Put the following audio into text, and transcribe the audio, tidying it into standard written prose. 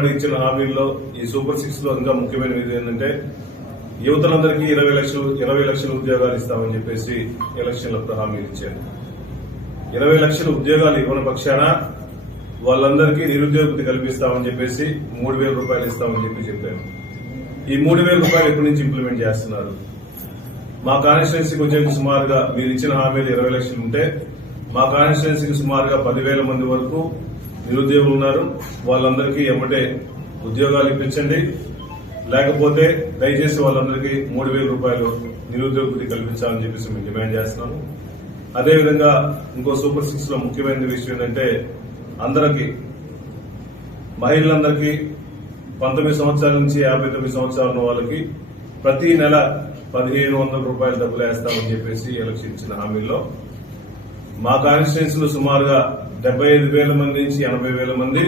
ఇచ్చిన హామీల్లో ఈ సూపర్ 6 లో ఇంకా ముఖ్యమైనది ఏంటంటే యువతలందరికీ 20 లక్షల ఉద్యోగాలు ఇస్తామని చెప్పేసి ఎలక్షన్లప్పుడు హామీలు ఇచ్చారు. 20 లక్షల ఉద్యోగాలు ఇవ్వని పక్షాన వాళ్ళందరికీ నిరుద్యోగ కల్పిస్తామని చెప్పేసి 3,000 రూపాయలు ఇస్తామని చెప్పారు. ఈ 3,000 రూపాయలు ఎప్పటి నుంచి ఇంప్లిమెంట్ చేస్తున్నారు? మా కాన్స్టిట్యున్సీకి వచ్చేసి సుమారుగా మీరు ఇచ్చిన హామీలు 20 లక్షలు ఉంటే మా కాన్స్టిట్యున్సీకి సుమారుగా 10,000 మంది వరకు నిరుద్యోగులు ఉన్నారు. వాళ్ళందరికీ ఎమ్మటే ఉద్యోగాలు ఇప్పించండి, లేకపోతే దయచేసి వాళ్ళందరికీ 3,000 రూపాయలు నిరుద్యోగ కల్పించాలని చెప్పేసి మేము డిమాండ్ చేస్తున్నాము. అదేవిధంగా ఇంకో సూపర్ 6 లో ముఖ్యమైన విషయం ఏంటంటే అందరికీ మహిళలందరికీ 19 సంవత్సరాల నుంచి 59 సంవత్సరాల ఉన్న వాళ్ళకి ప్రతి నెల 1,500 రూపాయలు డబ్బులు వేస్తామని చెప్పేసి ఎలక్షన్ ఇచ్చిన హామీల్లో మా కాన్స్టిట్యున్సీలో సుమారుగా 75,000 మంది నుంచి 80,000 మంది